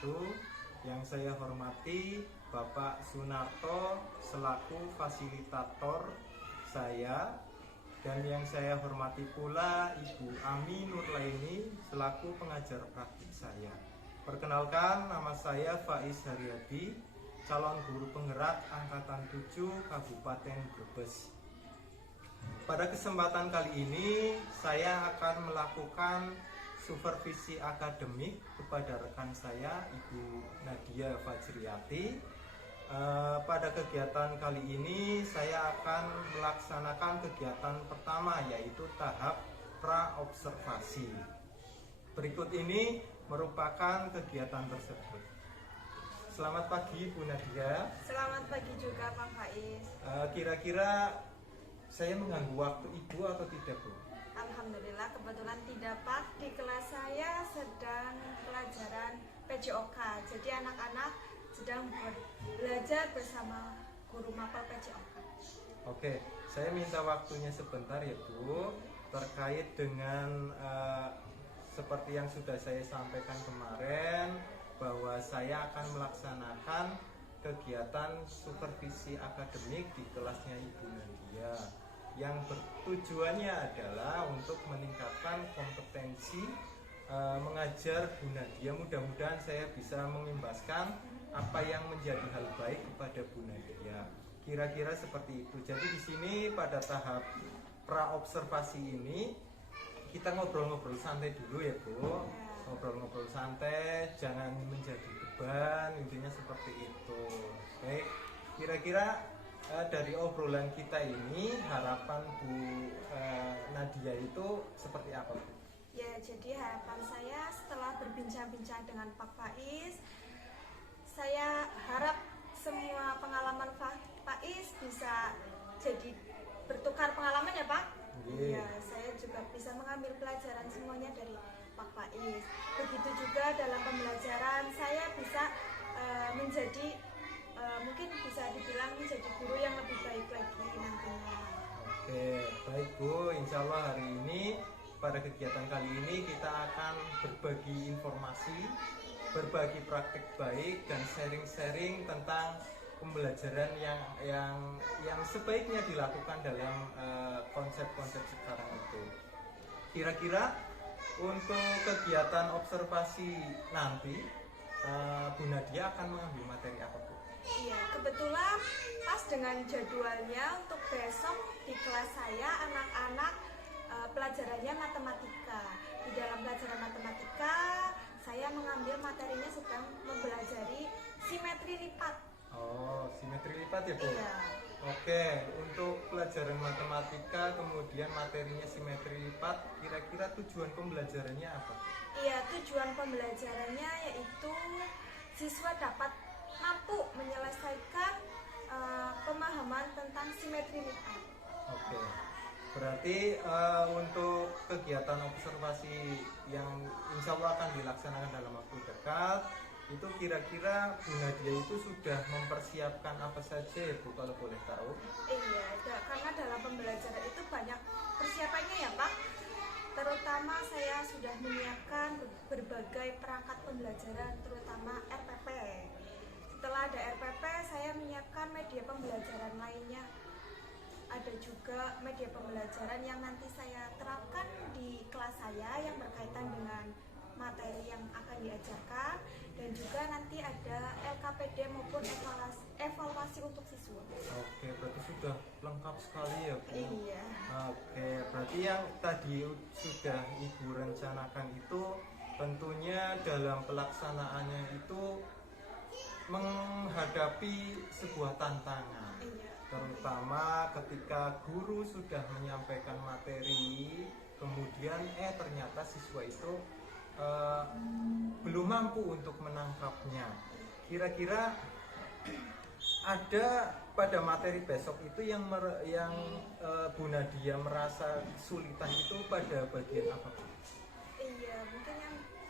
wabarakatuh. Yang saya hormati Bapak Sunarto selaku fasilitator saya, dan yang saya hormati pula Ibu Ami Nurlaini selaku pengajar praktik saya. Perkenalkan, nama saya Faiz Haryadi, calon guru penggerak angkatan 7 Kabupaten Brebes. Pada kesempatan kali ini saya akan melakukan supervisi akademik kepada rekan saya Ibu Nadia Fajriyati. Pada kegiatan kali ini saya akan melaksanakan kegiatan pertama, yaitu tahap pra-observasi. Berikut ini merupakan kegiatan tersebut. Selamat pagi Bu Nadia. Selamat pagi juga Pak Faiz. Kira-kira saya mengganggu waktu Ibu atau tidak, Bu? Alhamdulillah kebetulan tidak Pak. Di kelas saya sedang pelajaran PJOK. Jadi anak-anak sedang belajar bersama guru mapel PJOK. Oke, saya minta waktunya sebentar ya Bu, terkait dengan seperti yang sudah saya sampaikan kemarin, bahwa saya akan melaksanakan kegiatan supervisi akademik di kelasnya Ibu Nadia, yang bertujuannya adalah untuk meningkatkan kompetensi mengajar Bu Nadia. Mudah-mudahan saya bisa mengimbaskan apa yang menjadi hal baik kepada Bu Nadia. Kira-kira seperti itu. Jadi di sini pada tahap pra-observasi ini kita ngobrol-ngobrol santai dulu ya Bu. Ngobrol-ngobrol santai, jangan menjadi beban, intinya seperti itu. Baik, kira-kira dari obrolan kita ini harapan Bu Nadia itu seperti apa Bu? Ya, jadi harapan saya setelah berbincang-bincang dengan Pak Faiz, saya harap semua pengalaman Pak Faiz bisa jadi bertukar pengalaman ya Pak. Iya, saya juga bisa mengambil pelajaran semuanya dari Pak Faiz. Begitu juga dalam pembelajaran saya bisa menjadi mungkin bisa dibilang menjadi guru yang lebih baik lagi nantinya. Oke, baik Bu. Insya Allah hari ini pada kegiatan kali ini kita akan berbagi informasi, berbagi praktik baik, dan sharing-sharing tentang pembelajaran yang sebaiknya dilakukan dalam konsep-konsep sekarang itu. Kira-kira untuk kegiatan observasi nanti Bu Nadia akan mengambil materi apa Bu? Iya, kebetulan pas dengan jadwalnya untuk besok di kelas saya anak-anak pelajarannya matematika. Di dalam pelajaran matematika saya mengambil materinya sedang mempelajari simetri lipat. Oh, simetri lipat ya Bu? Iya. Oke, untuk pelajaran matematika kemudian materinya simetri lipat, kira-kira tujuan pembelajarannya apa? Iya, tujuan pembelajarannya yaitu siswa dapat mampu menyelesaikan pemahaman tentang simetri lipat. Oke, berarti untuk kegiatan observasi yang insya Allah akan dilaksanakan dalam waktu dekat, itu kira-kira Bu Nadia itu sudah mempersiapkan apa saja ya Bu, kalau boleh tahu? Iya, karena dalam pembelajaran itu banyak persiapannya ya Pak. Terutama saya sudah menyiapkan berbagai perangkat pembelajaran, terutama RPP. Setelah ada RPP, saya menyiapkan media pembelajaran lainnya. Ada juga media pembelajaran yang nanti saya terapkan di kelas saya yang berkaitan dengan materi yang akan diajarkan, dan juga nanti ada LKPD maupun evaluasi untuk siswa. Oke, berarti sudah lengkap sekali ya Bu. Iya. Oke, berarti yang tadi sudah Ibu rencanakan itu tentunya dalam pelaksanaannya itu menghadapi sebuah tantangan. Iya. Terutama ketika guru sudah menyampaikan materi, kemudian ternyata siswa itu belum mampu untuk menangkapnya. Kira-kira ada pada materi besok itu yang Bu Nadia merasa kesulitan itu pada bagian apa? Iya,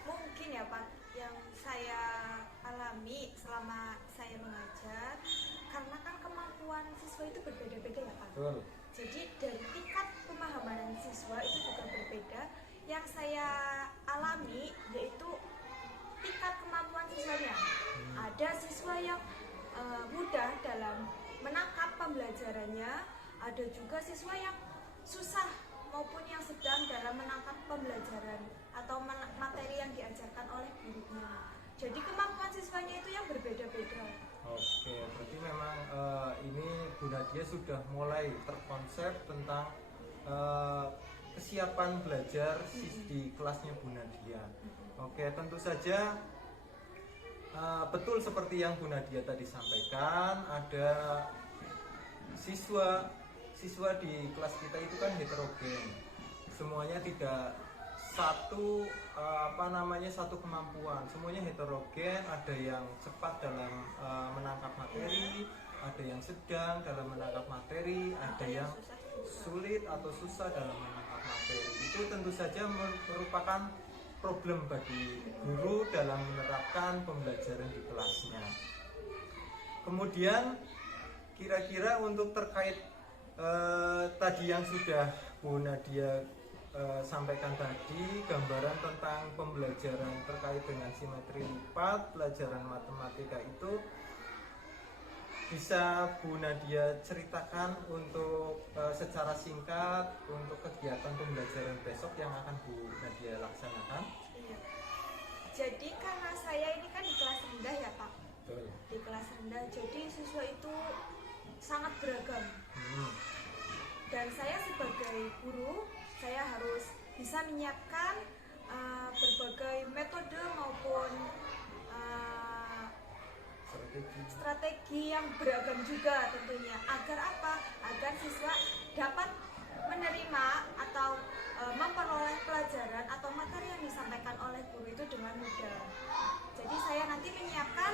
mungkin ya Pak, yang saya alami selama saya mengajar, karena kan kemampuan siswa itu berbeda-beda ya Pak. Betul. Jadi dari tingkat pemahaman siswa itu juga berbeda. Yang saya alami yaitu tingkat kemampuan siswanya. Ada siswa yang mudah dalam menangkap pembelajarannya, ada juga siswa yang susah maupun yang sedang dalam menangkap pembelajaran atau materi yang diajarkan oleh gurunya. Jadi kemampuan siswanya itu yang berbeda-beda. Oke, berarti memang ini Bu Nadia sudah mulai terkonsep tentang kesiapan belajar di kelasnya Bu Nadia. Oke, tentu saja betul seperti yang Bu Nadia tadi sampaikan, ada siswa di kelas kita itu kan heterogen, semuanya tidak satu kemampuan, semuanya heterogen. Ada yang cepat dalam menangkap materi, ada yang sedang dalam menangkap materi, ada yang sulit atau susah dalam menangkap materi. Itu tentu saja merupakan problem bagi guru dalam menerapkan pembelajaran di kelasnya. Kemudian kira-kira untuk terkait tadi yang sudah Bu Nadia sampaikan tadi, gambaran tentang pembelajaran terkait dengan simetri lipat, pelajaran matematika itu bisa Bu Nadia ceritakan untuk secara singkat untuk kegiatan pembelajaran besok yang akan Bu Nadia laksanakan? Iya. Jadi karena saya ini kan di kelas rendah ya Pak. Betul. Di kelas rendah, jadi siswa itu sangat beragam. Dan saya sebagai guru, saya harus bisa menyiapkan berbagai metode maupun strategi yang beragam juga tentunya. Agar apa? Agar siswa dapat menerima atau memperoleh pelajaran atau materi yang disampaikan oleh guru itu dengan mudah. Jadi saya nanti menyiapkan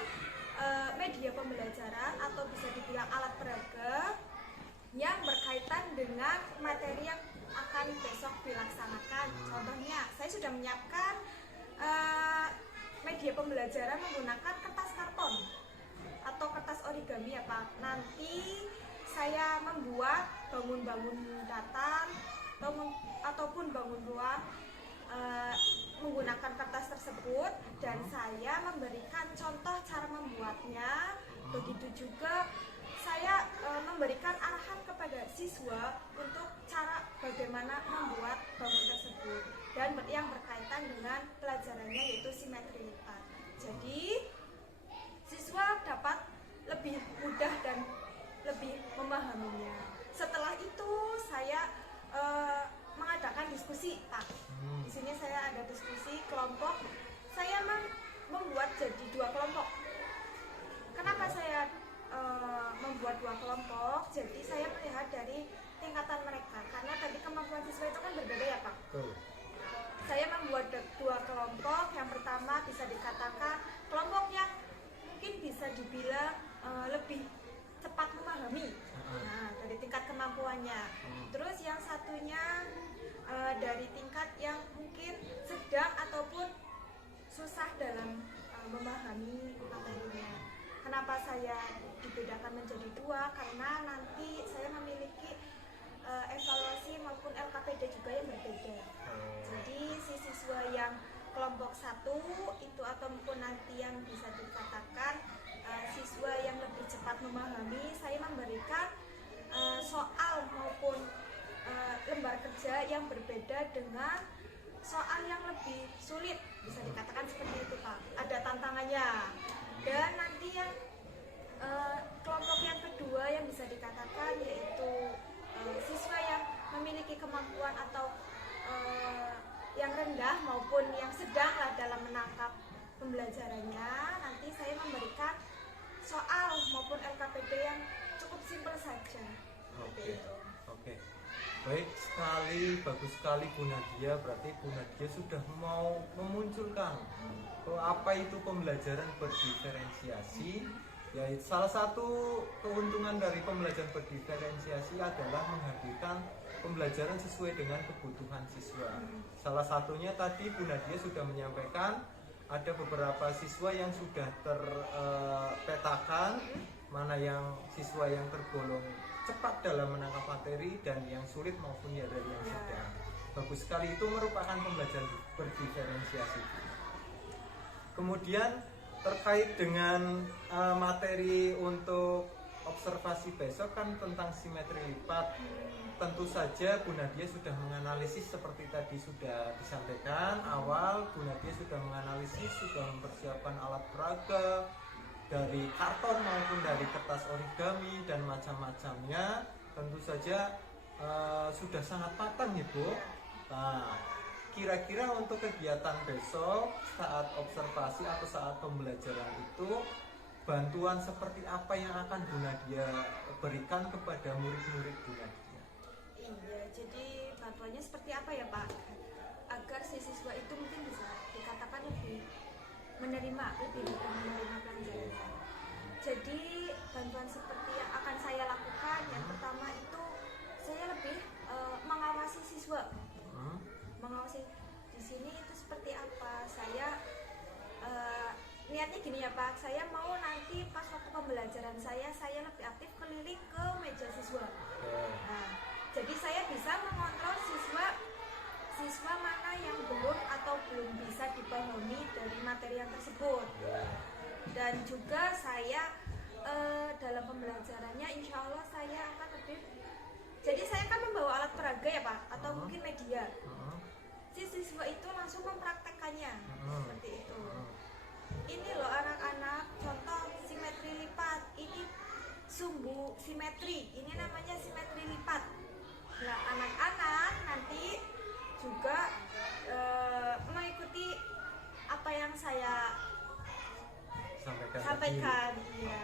media pembelajaran atau bisa dibilang alat peraga yang berkaitan dengan materi yang akan besok dilaksanakan. Contohnya, saya sudah menyiapkan media pembelajaran menggunakan kertas karton atau kertas origami ya Pak. Nanti saya membuat bangun-bangun datar ataupun bangun ruang menggunakan kertas tersebut, dan saya memberikan contoh cara membuatnya. Begitu juga saya memberikan arahan kepada siswa untuk cara bagaimana membuat bangun tersebut dan yang berkaitan dengan pelajarannya yaitu simetri lipat. Jadi siswa dapat lebih mudah dan lebih memahaminya. Setelah itu saya mengadakan diskusi Pak. Di sini saya ada diskusi kelompok. Saya membuat jadi 2 kelompok. Kenapa saya membuat 2 kelompok? Jadi saya melihat dari tingkatan mereka, karena tadi kemampuan siswa itu kan berbeda ya Pak. Saya membuat 2 kelompok. Yang pertama bisa dikatakan kelompok yang mungkin bisa dibilang lebih cepat memahami, dari tingkat kemampuannya. Terus yang satunya dari tingkat yang mungkin sedang ataupun susah dalam memahami materinya. Kenapa saya dibedakan menjadi 2? Karena nanti saya memiliki evaluasi maupun LKPD juga yang berbeda. Jadi si siswa yang kelompok 1 itu ataupun nanti yang bisa dikatakan siswa yang lebih cepat memahami, saya memberikan soal maupun lembar kerja yang berbeda dengan soal yang lebih sulit, bisa dikatakan seperti itu Pak. Ada tantangannya. Dan nanti yang kelompok yang kedua yang bisa dikatakan yaitu siswa yang memiliki kemampuan atau yang rendah maupun yang sedang dalam menangkap pembelajarannya. Nanti saya memberikan soal maupun LKPD yang cukup simpel saja. Oke. Baik sekali, bagus sekali Bu Nadia. Berarti Bu Nadia sudah mau memunculkan apa itu pembelajaran berdiferensiasi. Yaitu salah satu keuntungan dari pembelajaran berdiferensiasi adalah menghadirkan pembelajaran sesuai dengan kebutuhan siswa. Salah satunya tadi Bu Nadia sudah menyampaikan ada beberapa siswa yang sudah terpetakan, mana yang siswa yang tergolong cepat dalam menangkap materi dan yang sulit maupun ya dari yang sedang. Bagus sekali, itu merupakan pembelajaran berdiferensiasi. Kemudian terkait dengan materi untuk observasi besok kan tentang simetri lipat. Tentu saja Bu Nadia sudah menganalisis seperti tadi sudah disampaikan awal. Bu Nadia sudah menganalisis, sudah mempersiapkan alat peraga dari karton maupun dari kertas origami dan macam-macamnya. Tentu saja sudah sangat matang Ibu. Nah, kira-kira untuk kegiatan besok saat observasi atau saat pembelajaran itu bantuan seperti apa yang akan Bu Nadia berikan kepada murid-murid Bu Nadia? Iya, jadi bantuannya seperti apa ya Pak? Agar si siswa itu mungkin bisa dikatakan lebih menerima pelajaran. Jadi bantuan seperti yang akan saya lakukan, yang pertama itu saya lebih mengawasi siswa. Mengawasi di sini itu seperti apa? Saya niatnya gini ya Pak, saya mau nanti pas waktu pembelajaran saya lebih aktif keliling ke meja siswa. Nah, jadi saya bisa mengontrol siswa mana yang belum atau belum bisa dipahami dari materi yang tersebut. Dan juga saya dalam pembelajarannya insya Allah saya akan lebih, jadi saya akan membawa alat peraga ya Pak, atau mungkin media. Si siswa itu langsung mempraktekkannya seperti itu. Ini loh anak-anak, contoh simetri lipat, ini sumbu simetri, ini namanya simetri lipat. Nah, anak-anak nanti juga mengikuti apa yang saya sampaikan. Iya.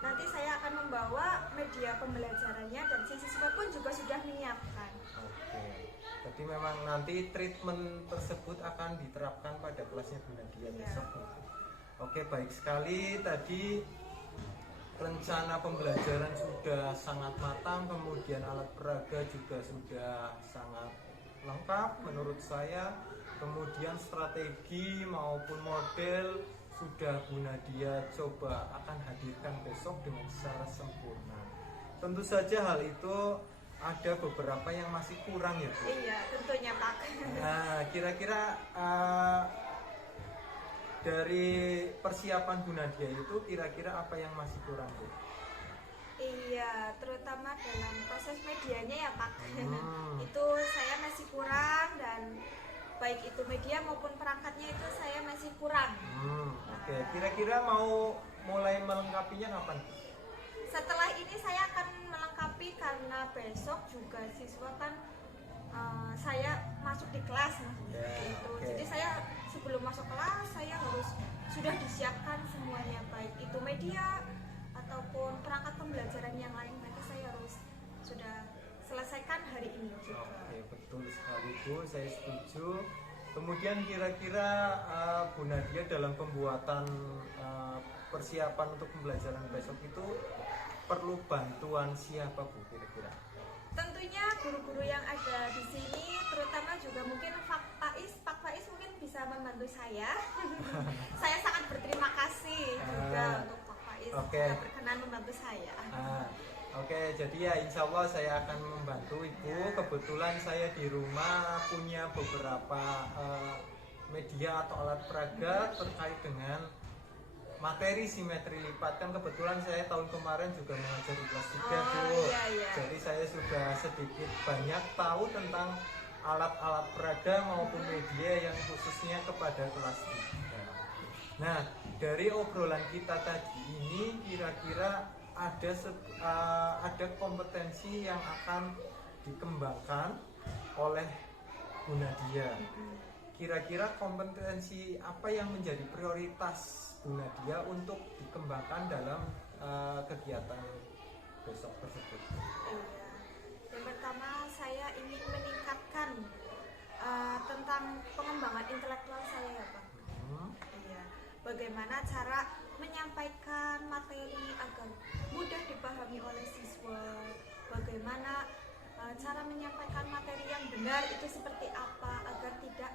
Nanti saya akan membawa media pembelajarannya dan si siswa pun juga sudah menyiapkan. Jadi memang nanti treatment tersebut akan diterapkan pada kelasnya Bu Nadia besok. Oke, baik sekali. Tadi rencana pembelajaran sudah sangat matang, kemudian alat peraga juga sudah sangat lengkap menurut saya. Kemudian strategi maupun model sudah Bu Nadia coba akan hadirkan besok dengan secara sempurna. Tentu saja hal itu ada beberapa yang masih kurang ya Bu. Iya, tentunya Pak. Nah, kira-kira dari persiapan Bu Nadia itu kira-kira apa yang masih kurang Bu? Iya, terutama dalam proses medianya ya Pak. Itu saya masih kurang, dan baik itu media maupun perangkatnya itu saya masih kurang. Oke, kira-kira mau mulai melengkapinya kapan? Setelah ini saya akan melengkapi karena besok juga siswa kan saya masuk di kelas gitu. Jadi saya sebelum masuk kelas saya harus sudah disiapkan semuanya, baik itu media ataupun perangkat pembelajaran yang lain, berarti saya harus sudah selesaikan hari ini juga. Oke, betul sekali Bu, saya setuju. Kemudian kira-kira Bu Nadia dalam pembuatan persiapan untuk pembelajaran besok itu perlu bantuan siapa Bu kira-kira? Tentunya guru-guru yang ada di sini, terutama juga mungkin Pak Faiz mungkin bisa membantu saya. Saya sangat berterima kasih juga untuk Pak Faiz sudah berkenan membantu saya. Oke, jadi ya insya Allah saya akan membantu Ibu. Kebetulan saya di rumah punya beberapa media atau alat peraga terkait dengan materi simetri lipat. Kan kebetulan saya tahun kemarin juga mengajar di kelas 3 Bu. Jadi saya sudah sedikit banyak tahu tentang alat-alat peraga maupun media yang khususnya kepada kelas 3. Nah, dari obrolan kita tadi ini kira-kira ada kompetensi yang akan dikembangkan oleh Bu Nadia. Kira-kira kompetensi apa yang menjadi prioritas Bu Nadia untuk dikembangkan dalam kegiatan besok tersebut? Yang pertama saya ingin meningkatkan tentang pengembangan intelektual saya ya Pak. Iya. Bagaimana cara menyampaikan materi agar mudah dipahami oleh siswa, bagaimana cara menyampaikan materi yang benar itu seperti apa agar tidak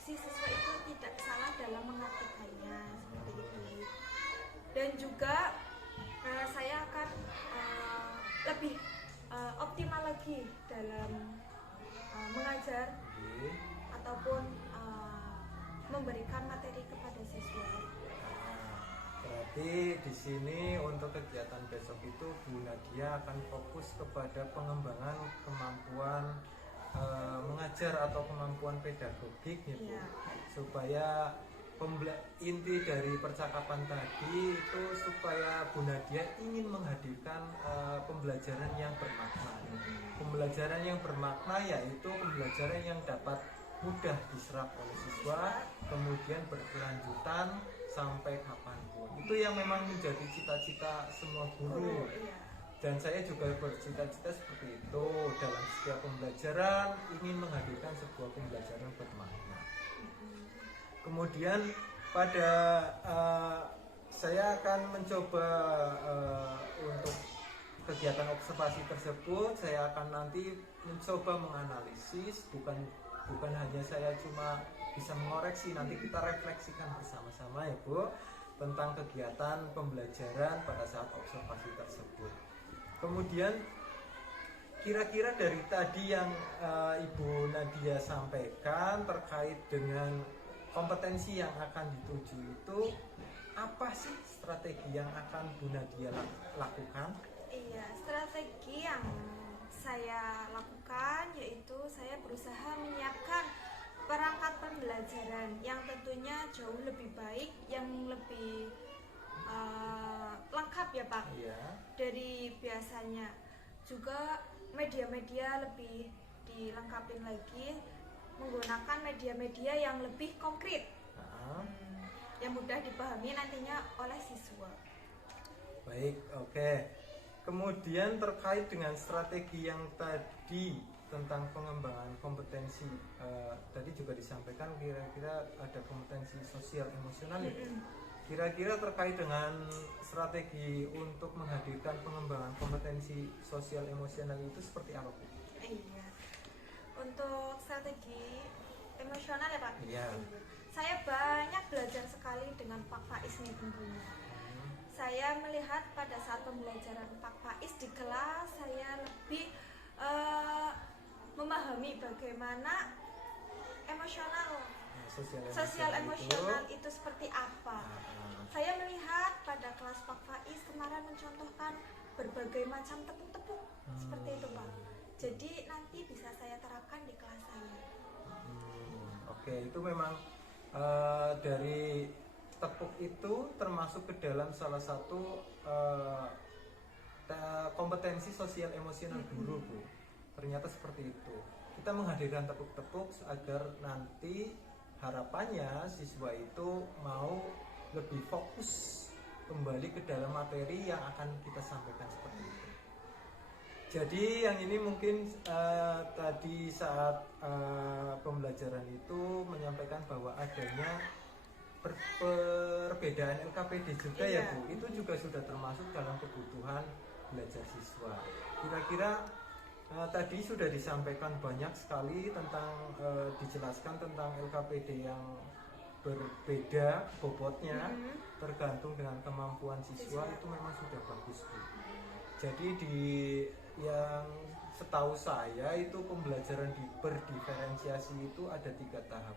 si siswa itu tidak salah dalam mengartikannya seperti itu. Dan juga saya akan lebih optimal lagi dalam mengajar ataupun memberikan materi kepada siswa. Berarti di sini untuk kegiatan besok itu Bu Nadia akan fokus kepada pengembangan kemampuan mengajar atau kemampuan pedagogik nih Bu. Iya. Supaya inti dari percakapan tadi itu supaya Bu Nadia ingin menghadirkan pembelajaran yang bermakna. Pembelajaran yang bermakna yaitu pembelajaran yang dapat mudah diserap oleh siswa, kemudian berkelanjutan sampai kapanpun. Itu yang memang menjadi cita-cita semua guru. Iya. Dan saya juga bercita-cita seperti itu, dalam setiap pembelajaran ingin menghadirkan sebuah pembelajaran bermakna. Kemudian pada saya akan mencoba untuk kegiatan observasi tersebut, saya akan nanti mencoba menganalisis, bukan hanya saya cuma bisa mengoreksi, nanti kita refleksikan bersama-sama ya Bu tentang kegiatan pembelajaran pada saat observasi tersebut. Kemudian kira-kira dari tadi yang Ibu Nadia sampaikan terkait dengan kompetensi yang akan dituju itu, apa sih strategi yang akan Bu Nadia lakukan? Iya, strategi yang saya lakukan yaitu saya berusaha menyiapkan perangkat pembelajaran yang tentunya jauh lebih baik, yang lebih lengkap ya Pak. Iya. Dari biasanya juga media-media lebih dilengkapin lagi menggunakan media-media yang lebih konkret, yang mudah dipahami nantinya oleh siswa. Baik, oke. Kemudian terkait dengan strategi yang tadi tentang pengembangan kompetensi, tadi juga disampaikan kira-kira ada kompetensi sosial emosional ya. Kira-kira terkait dengan strategi untuk menghadirkan pengembangan kompetensi sosial emosional itu seperti apa Bu? Iya. Untuk strategi emosional ya Pak. Iya. Saya banyak belajar sekali dengan Pak Faiz nih tentunya. Saya melihat pada saat pembelajaran Pak Faiz di kelas, saya lebih memahami bagaimana emosional, sosial emosional itu seperti apa. Saya melihat pada kelas Pak Faiz kemarin mencontohkan berbagai macam tepuk-tepuk seperti itu Pak. Jadi nanti bisa saya terapkan di kelas saya. Oke, itu memang dari tepuk itu termasuk ke dalam salah satu kompetensi sosial emosional guru Bu. Ternyata seperti itu. Kita menghadirkan tepuk-tepuk agar nanti harapannya siswa itu mau lebih fokus kembali ke dalam materi yang akan kita sampaikan seperti itu. Jadi yang ini mungkin tadi saat pembelajaran itu menyampaikan bahwa adanya perbedaan LKPD juga ya Bu. Itu juga sudah termasuk dalam kebutuhan belajar siswa. Kira-kira tadi sudah disampaikan banyak sekali tentang dijelaskan tentang LKPD yang berbeda bobotnya tergantung dengan kemampuan siswa. Itu memang sudah bagus Bu. Jadi di yang setahu saya itu pembelajaran berdiferensiasi itu ada 3 tahap.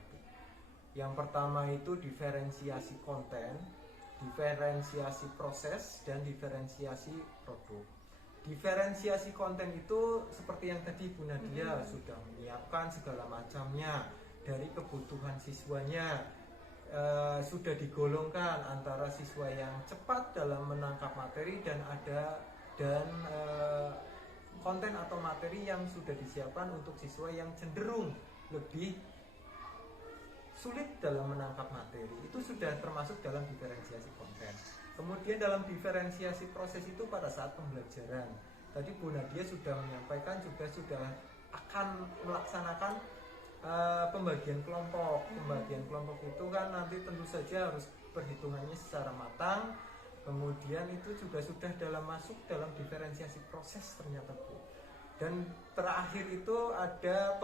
Yang pertama itu diferensiasi konten, diferensiasi proses, dan diferensiasi produk. Diferensiasi konten itu seperti yang tadi Bu Nadia sudah menyiapkan segala macamnya dari kebutuhan siswanya, sudah digolongkan antara siswa yang cepat dalam menangkap materi dan konten atau materi yang sudah disiapkan untuk siswa yang cenderung lebih sulit dalam menangkap materi. Itu sudah termasuk dalam diferensiasi konten. Kemudian dalam diferensiasi proses itu pada saat pembelajaran, tadi Bu Nadia sudah menyampaikan juga sudah akan melaksanakan pembagian kelompok. Pembagian kelompok itu kan nanti tentu saja harus perhitungannya secara matang. Kemudian itu juga sudah masuk dalam diferensiasi proses ternyata Bu. Dan terakhir itu ada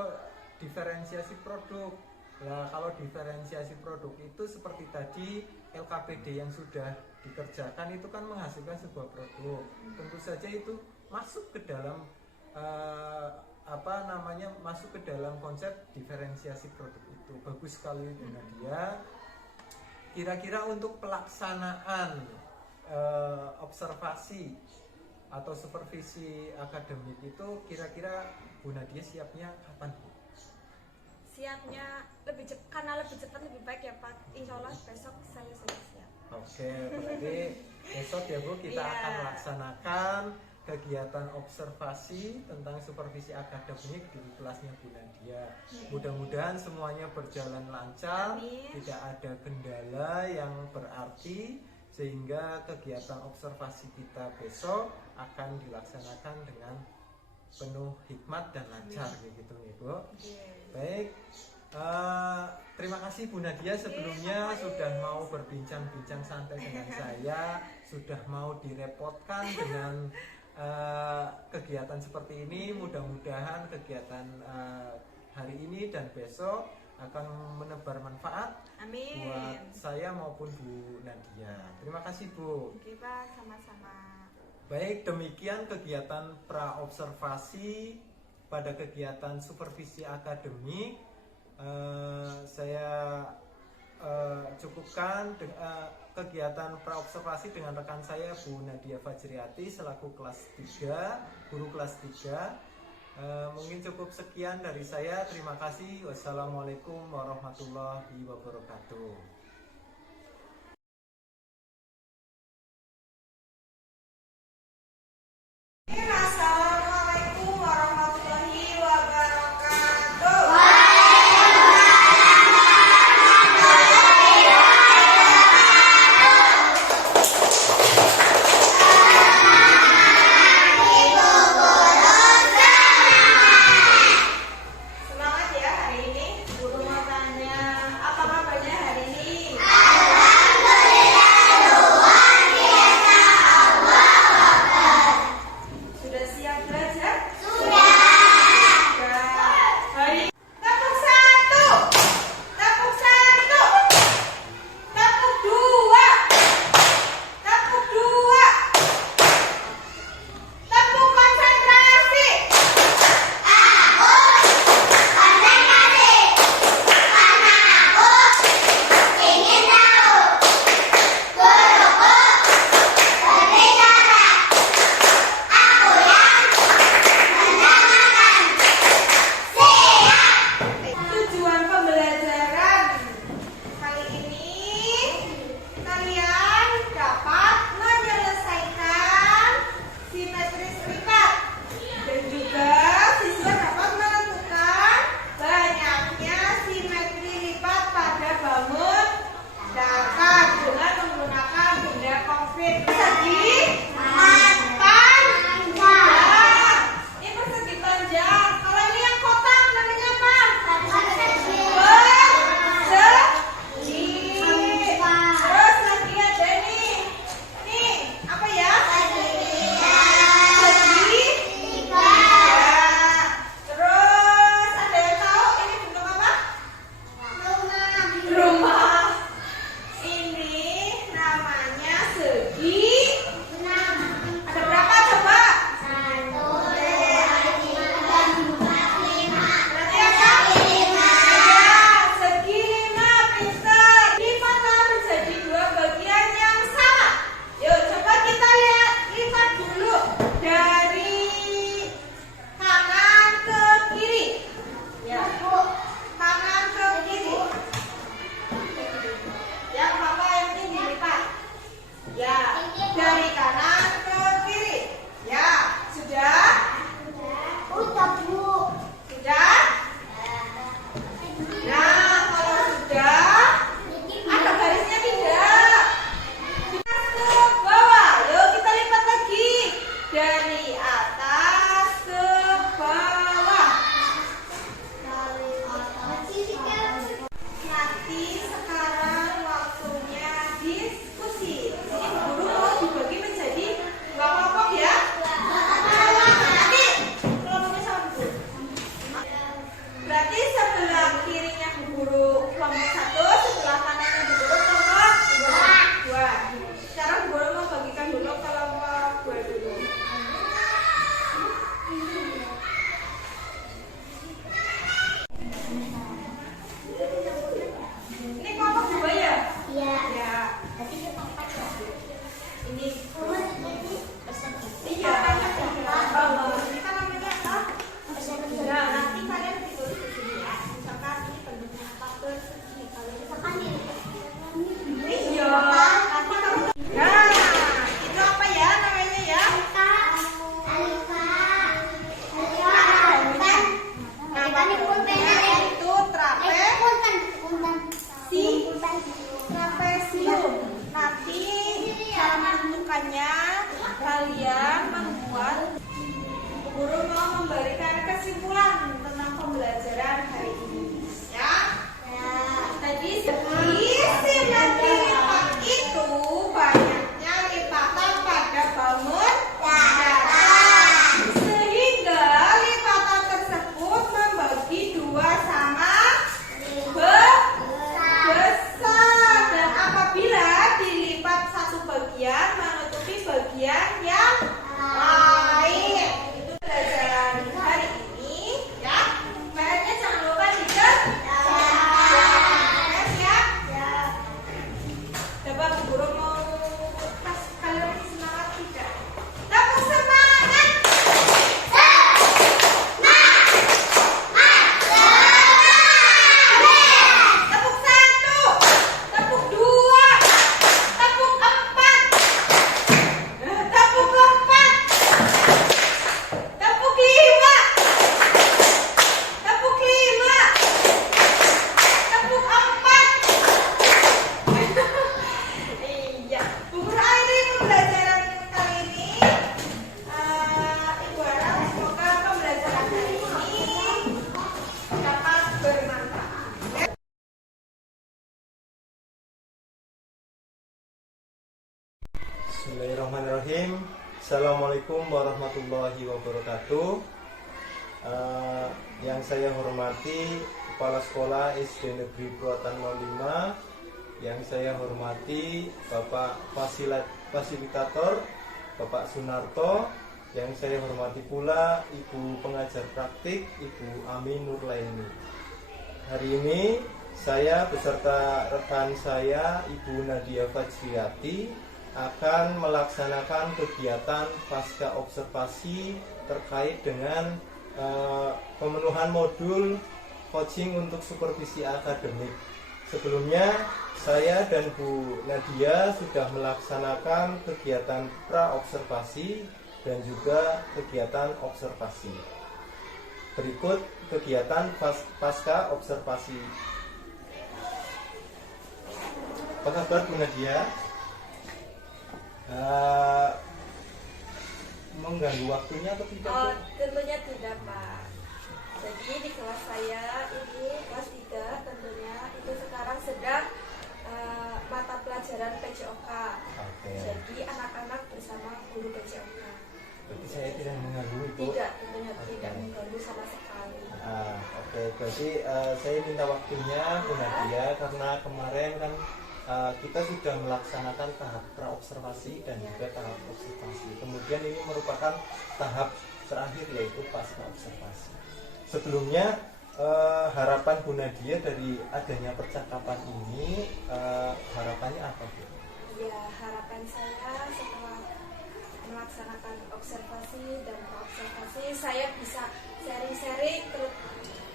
diferensiasi produk. Nah, kalau diferensiasi produk itu seperti tadi LKPD yang sudah dikerjakan itu kan menghasilkan sebuah produk. Tentu saja itu masuk ke dalam masuk ke dalam konsep diferensiasi produk itu. Bagus sekali Bu Nadia. Kira-kira untuk pelaksanaan observasi atau supervisi akademik itu kira-kira Bu Nadia siapnya kapan, Bu? Siapnya karena lebih cepat lebih baik ya Pak. Insya Allah besok saya sudah siap. Oke, berarti besok ya Bu kita Iya. akan melaksanakan kegiatan observasi tentang supervisi akademik di kelasnya Bu Nadia. Mudah-mudahan semuanya berjalan lancar, Amin. tidak ada kendala yang berarti, sehingga kegiatan observasi kita besok akan dilaksanakan dengan penuh hikmat dan lancar gitu nih Bu. Baik, terima kasih Bu Nadia sebelumnya sudah mau berbincang-bincang santai dengan saya, sudah mau direpotkan dengan kegiatan seperti ini. Mudah-mudahan kegiatan hari ini dan besok akan menebar manfaat Amin. buat saya maupun Bu Nadia. Terima kasih Bu. Oke Pak, sama-sama. Baik, demikian kegiatan pra-observasi pada kegiatan supervisi akademik. Saya cukupkan kegiatan pra-observasi dengan rekan saya Bu Nadia Fajriati selaku kelas 3, guru kelas 3. Mungkin cukup sekian dari saya. Terima kasih. Wassalamualaikum warahmatullahi wabarakatuh. Assalamualaikum warahmatullahi wabarakatuh. Semangat ya hari ini. Guru mau tanya, apa kabarnya hari ini? Sudah siap belajar? Sudah. Baik. Tepuk satu. Tepuk satu. Tepuk dua. Tepuk dua. Tepuk konsentrasi. Tujuan pembelajaran kali ini kalian dapat menyelesaikan simetris lipat dan juga siswa dapat menentukan banyaknya simetri lipat pada bangun datar dengan menggunakan benda konkret persegi panjang. Ini persegi panjang. Kalau ini yang kotak namanya apa? Persegi. Terus lagi ada nih. Nih, apa ya? Persegi. Ya. Terus ada yang tahu ini bentuk apa? Rumah. Ini namanya segi. Ada berapa coba? Berarti apa? Segi 5, pintar. Lipatlah menjadi dua bagian yang sama. Yuk, coba kita lipat dulu dari kanan ke kiri. Ya, kanan ke kiri. Ya, apa yang penting dilipat. Ya, dari kanan ke kiri. Ya, sudah? Sudah? Nah, kalau sudah, ada garisnya tidak? Ke bawah. Yuk kita lipat lagi. Dari atas ke bawah. Nanti sekarang waktunya diskusi. Ini guru mau dibagi menjadi dua kelompok ya. Nanti kelompoknya sama Bu. Berarti sebelah kirinya Bu Guru kelompok 1, sebelah kanannya Bu Guru kelompok 2. Sekarang Bu Guru mau bagikan dulu kelompok 2 dulu. Ini kelompok 2 ya? Ya. Ini Selanjutnya kalian membuat, guru mau memberikan kesimpulan tentang pembelajaran hari ini. Ya. Tadi isi nanti lipat itu banyaknya lipatan pada bangun datar. Sehingga lipatan tersebut membagi dua sama besar. Dan apabila dilipat satu bagian menutupi bagian yang lain. Itu pelajaran hari ini ya. Mainnya jangan lupa dikerjakan ya. Coba Bu Guru mau pas kalian lagi semangat tidak? Tepuk semangat. Tepuk satu, tepuk dua, tepuk empat, tepuk keempat, tepuk lima, tepuk lima, tepuk empat. Iya, Bu Guru akhiri pembelajaran kali ini. Ibu harap semoga pembelajaran hari ini dapat bermanfaat. Bismillahirrahmanirrahim. Assalamualaikum warahmatullahi wabarakatuh. Yang saya hormati Kepala Sekolah SD Negeri Purwatan 05, yang saya hormati Bapak Fasilitator Bapak Sunarto, yang saya hormati pula Ibu Pengajar Praktik Ibu Amin Nurlaini. Hari ini saya beserta rekan saya Ibu Nadia Fajriati akan melaksanakan kegiatan pasca observasi terkait dengan pemenuhan modul coaching untuk supervisi akademik. Sebelumnya saya dan Bu Nadia sudah melaksanakan kegiatan pra-observasi dan juga kegiatan observasi. Berikut kegiatan pasca observasi. Apa kabar Bu Nadia? Mengganggu waktunya atau tidak? Oh, tentunya tidak, Pak. Jadi di kelas saya ini kelas 3 tentunya itu sekarang sedang mata pelajaran PJOK. Oke. Jadi anak-anak bersama guru PJOK. Berarti saya tidak mengganggu Ibu? Tidak, tentunya tidak mengganggu sama sekali. Oke, berarti saya minta waktunya Bu Nadia karena kemarin kan kita sudah melaksanakan tahap pra-observasi dan juga tahap observasi. Kemudian ini merupakan tahap terakhir yaitu pasca observasi. Sebelumnya harapan Bu Nadia dari adanya percakapan ini, harapannya apa Bu? Ya, harapan saya setelah melaksanakan observasi dan observasi saya bisa sharing-sharing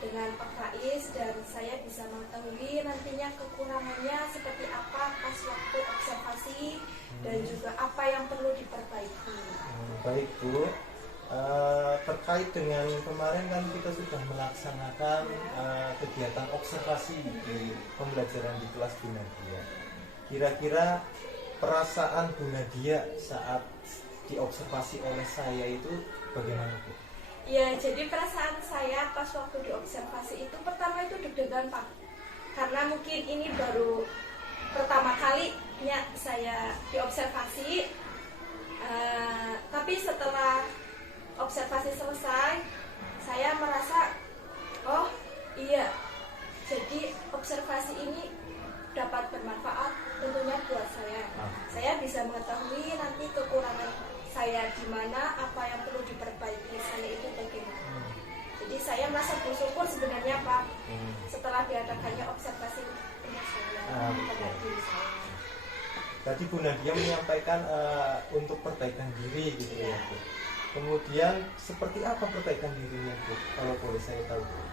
dengan Pak Faiz dan saya bisa mengetahui nantinya kekurangannya seperti apa pas waktu observasi dan juga apa yang perlu diperbaiki. Baik Bu, terkait dengan kemarin kan kita sudah melaksanakan kegiatan observasi di pembelajaran di kelas Bu Nadia. Kira-kira perasaan Bu Nadia saat diobservasi oleh saya itu bagaimana Bu? Ya, jadi perasaan saya pas waktu diobservasi itu pertama itu deg-degan Pak, karena mungkin ini baru pertama kalinya saya diobservasi. Tapi setelah observasi selesai, saya merasa, oh iya, jadi observasi ini dapat bermanfaat tentunya buat saya. Saya bisa mengetahui nanti kekurangan saya di mana, apa yang perlu diperbaiki saya itu bagaimana. Jadi saya merasa bersyukur sebenarnya Pak setelah diadakannya observasi dengan saya pada diri saya. Tadi Bu Nadia menyampaikan untuk perbaikan diri gitu ya Bu. Kemudian seperti apa perbaikan dirinya Bu? Kalau boleh saya tahu Bu.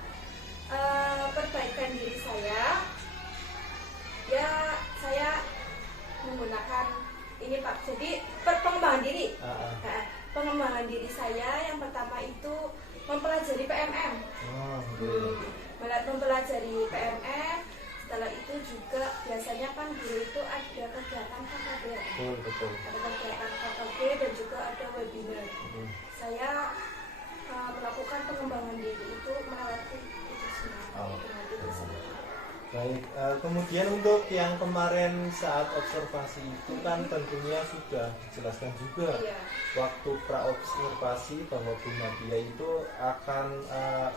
Perbaikan diri saya, ya saya menggunakan ini Pak, jadi pengembangan diri. Pengembangan diri saya yang pertama itu mempelajari PMM. Mempelajari PMM. Setelah itu juga biasanya kan guru itu ada kegiatan KKBR. Betul. Ada kegiatan KKBR pengembangan diri itu melewati itu semua. Oh. Dengan itu semua. Baik, kemudian untuk yang kemarin saat observasi itu kan tentunya sudah dijelaskan juga Iya. waktu praobservasi bahwa Bu Nadia itu akan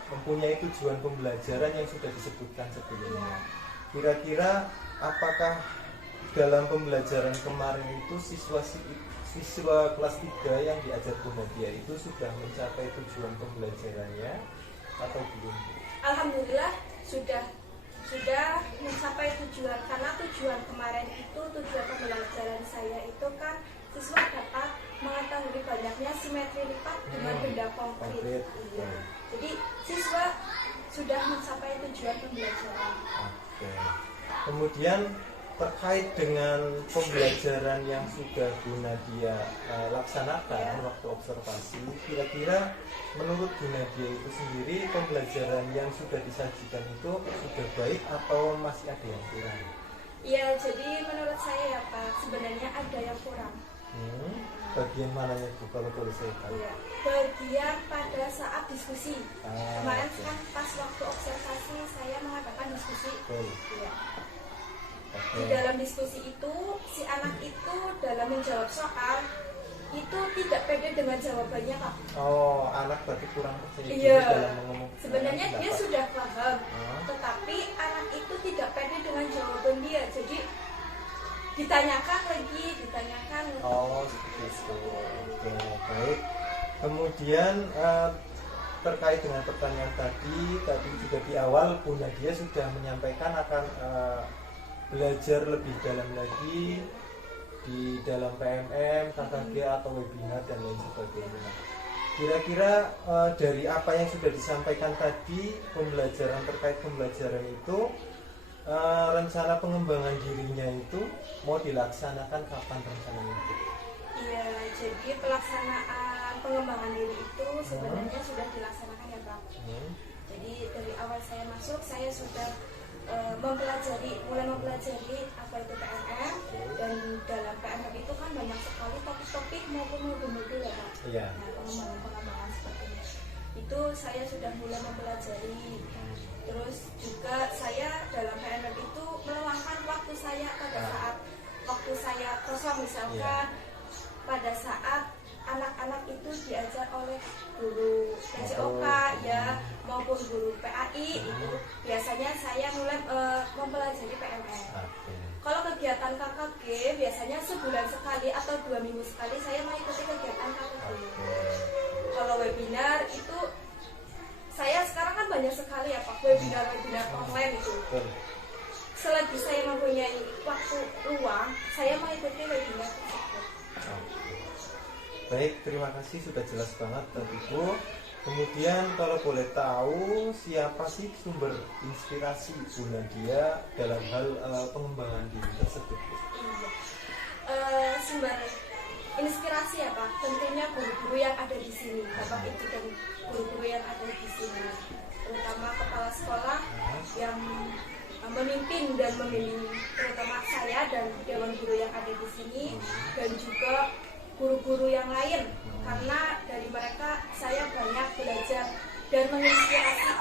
mempunyai tujuan pembelajaran yang sudah disebutkan sebelumnya. Kira-kira apakah dalam pembelajaran kemarin itu siswa kelas 3 yang diajar Bu Nadia itu sudah mencapai tujuan pembelajarannya atau belum? Alhamdulillah sudah mencapai tujuan, karena tujuan kemarin itu tujuan pembelajaran saya itu kan siswa dapat mengetahui banyaknya simetri lipat dengan benda konkret. Iya. Jadi siswa sudah mencapai tujuan pembelajaran. Oke. Kemudian terkait dengan pembelajaran yang sudah Bu Nadia laksanakan waktu observasi, kira-kira menurut Bu Nadia itu sendiri pembelajaran yang sudah disajikan itu sudah baik atau masih ada yang kurang? Iya, jadi menurut saya ya Pak, sebenarnya ada yang kurang. Bagian mananya Bu kalau boleh saya tahu? Iya, bagian pada saat diskusi. Kemarin oke. kan pas waktu observasi saya mengadakan diskusi. Betul. Iya. Oke. Di dalam diskusi itu, si anak itu dalam menjawab soal itu tidak pede dengan jawabannya Pak. Oh, anak berarti kurang percaya diri Iya. dalam mengumumkan Sebenarnya dia pendapat. sudah paham, Oh. tetapi anak itu tidak pede dengan jawaban dia. Jadi ditanyakan lagi. Oh, seperti itu. Oke, baik. Kemudian terkait dengan pertanyaan tadi juga di awal Bu Nadia sudah menyampaikan akan belajar lebih dalam lagi di dalam PMM, KKG atau webinar dan lain sebagainya. Kira-kira dari apa yang sudah disampaikan tadi, terkait pembelajaran itu, rencana pengembangan dirinya itu mau dilaksanakan kapan rencananya itu? Iya, jadi pelaksanaan pengembangan diri itu sebenarnya sudah dilaksanakan ya Pak. Jadi dari awal saya masuk, saya sudah mulai mempelajari apa itu PMM, dan dalam PMM itu kan banyak sekali topik-topik maupun modul-modul ya Pak. Iya. Nah, pengembangan seperti ini. Itu saya sudah mulai mempelajari. Terus juga saya dalam PMM itu meluangkan waktu saya pada saat waktu saya kosong, misalkan pada saat anak-anak itu diajar oleh guru PJOK ya maupun guru PAI, itu biasanya saya mulai mempelajari PMM. Kalau kegiatan KKG biasanya sebulan sekali atau 2 minggu sekali saya mengikuti kegiatan KKG. Kalau webinar itu saya sekarang kan banyak sekali ya Pak, webinar online itu. Selagi saya mempunyai waktu luang, saya mengikuti webinar tersebut. Baik, terima kasih sudah jelas banget tadi Bu. Kemudian kalau boleh tahu siapa sih sumber inspirasi Bu Nadia dalam hal pengembangan diri tersebut? Sumber inspirasi ya Pak, tentunya guru-guru yang ada di sini, Bapak Ibu dan guru-guru yang ada di sini, terutama kepala sekolah yang memimpin dan membimbing terutama saya dan dewan guru yang ada di sini, dan juga guru-guru yang lain, karena dari mereka saya banyak belajar dan menginspirasi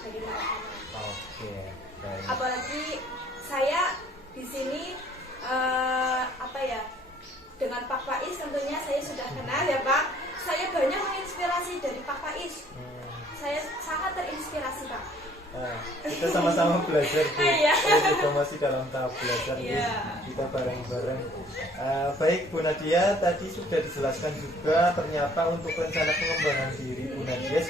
dari mereka. Oke, baik. Apalagi saya di sini dengan Pak Faiz tentunya saya sudah kenal ya Pak. Saya banyak menginspirasi dari Pak Faiz. Saya sangat terinspirasi Pak. Kita sama-sama belajar Bu. Iya. Kita juga masih dalam tahap belajar nih. Kita bareng-bareng. Baik Bu Nadia, tadi sudah dijelaskan juga ternyata untuk rencana pengembangan diri Bu Nadia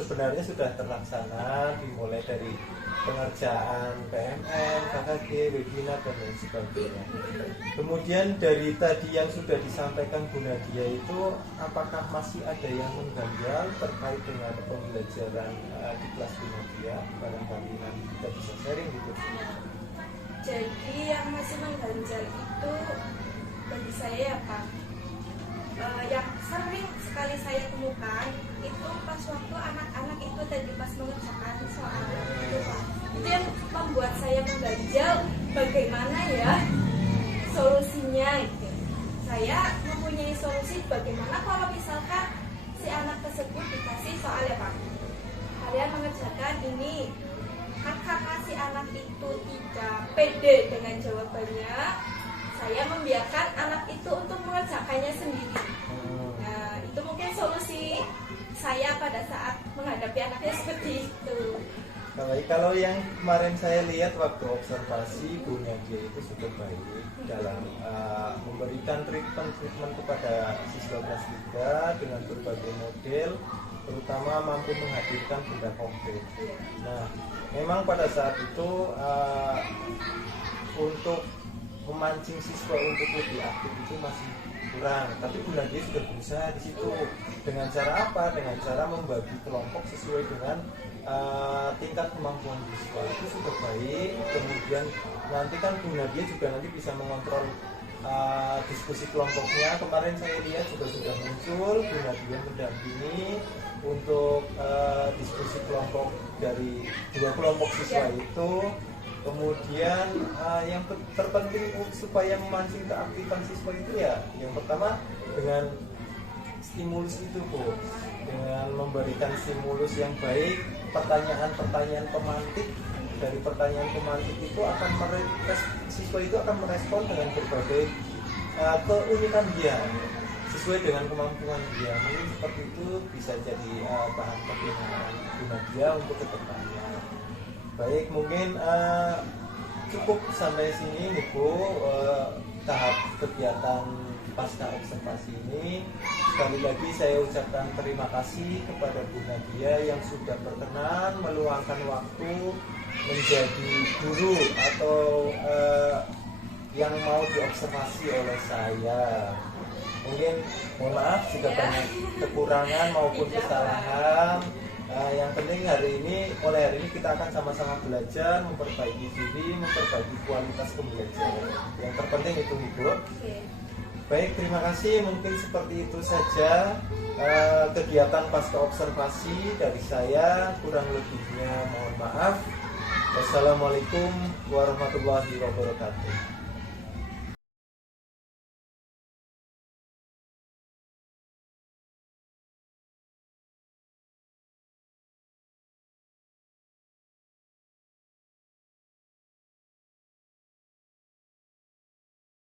sebenarnya sudah terlaksana, dimulai dari pengerjaan PMM, KKG, webinar dan lain sebagainya. Kemudian dari tadi yang sudah disampaikan Bu Nadia itu, apakah masih ada yang mengganjal terkait dengan pembelajaran di kelas Bu Nadia? Barangkali nanti kita bisa sharing gitu. Jadi yang masih mengganjal itu bagi saya ya Pak, yang sering sekali saya temukan itu pas waktu anak-anak itu tadi pas mengerjakan soal itu Pak, itu yang membuat saya mengganjal bagaimana ya solusinya gitu. Saya mempunyai solusi bagaimana kalau misalkan si anak tersebut dikasih soalnya Pak. Kalian mengerjakan ini. Kan karena si anak itu tidak pede dengan jawabannya, saya membiarkan anak itu untuk mengerjakannya sendiri. Nah, itu mungkin solusi saya pada saat menghadapi anaknya seperti itu. Kalau yang kemarin saya lihat waktu observasi, Bu Nadia itu sudah baik dalam memberikan treatment kepada siswa kelas 3 dengan berbagai model, terutama mampu menghadirkan benda konkret. Nah, memang pada saat itu untuk memancing siswa untuk lebih aktif itu masih kurang, tapi Bu Nadia sudah berusaha di situ. Dengan cara apa? Dengan cara membagi kelompok sesuai dengan tingkat kemampuan siswa, itu sudah baik. Kemudian nanti kan Bu Nadia juga nanti bisa mengontrol diskusi kelompoknya. Kemarin saya lihat juga sudah muncul Bu Nadia mendampingi untuk diskusi kelompok dari 2 kelompok siswa itu. Kemudian yang terpenting supaya memancing keaktifan siswa itu ya, yang pertama dengan stimulus itu Bu, dengan memberikan stimulus yang baik, pertanyaan-pertanyaan pemantik. Dari pertanyaan pemantik itu akan siswa itu akan merespon dengan berbagai keunikan dia sesuai dengan kemampuan dia. Mungkin seperti itu bisa jadi bahan pertimbangan guna dia untuk kedepannya. Baik, mungkin cukup sampai sini nih Bu, tahap kegiatan pasca observasi ini. Sekali lagi saya ucapkan terima kasih kepada Bu Nadia yang sudah berkenan meluangkan waktu menjadi guru atau yang mau diobservasi oleh saya. Mungkin mohon maaf jika banyak kekurangan maupun kesalahan. Yang penting hari ini kita akan sama-sama belajar, memperbaiki diri, memperbaiki kualitas pembelajaran. Yang terpenting itu Ibu. Baik, terima kasih. Mungkin seperti itu saja kegiatan pasca observasi dari saya. Kurang lebihnya mohon maaf. Wassalamualaikum warahmatullahi wabarakatuh.